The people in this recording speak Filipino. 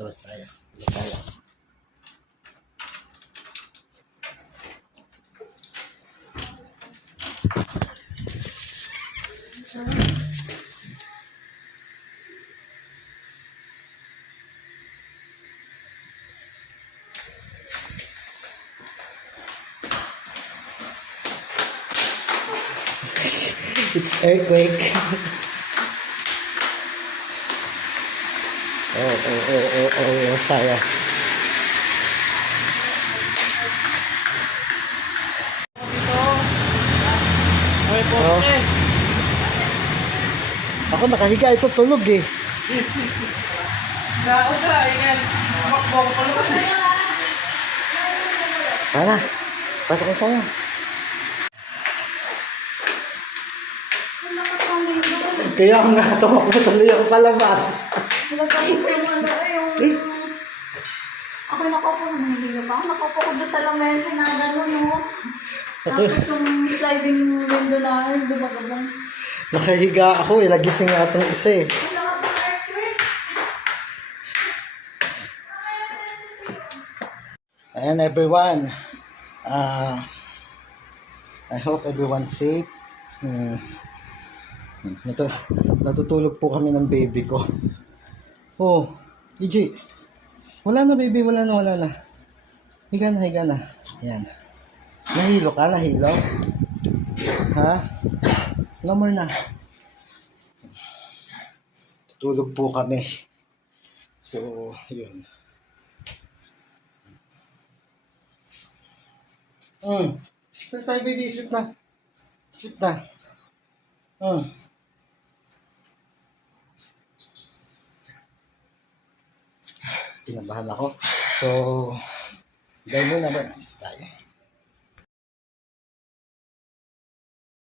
Labas tayo. Labas tayo. It's earthquake. Oh, saya. Oh. Ako nakahiga, ito tulog eh. Wala, pasok na tayo. Kaya nga, tumakbo tuloy ako palabas. Ako nakaupo na nahihilo pa. Nakaupo ko doon sa lamesa na gano'n, no? Tapos yung sliding window na dumagabang. Nakahiga ako eh, nagising nga itong isa eh. Ang lakas ng earthquake. Ayan everyone. I hope everyone's safe. Natutulog po kami ng baby ko. Oh, EJ. Wala na baby, wala na. Higa na. Ayan. Nahilo ka? Ha? No more na. Tutulog po kami. So, yun. Saan tayo baby? Sleep na. Kinabahan ako. So, dahil muna ba? Bye.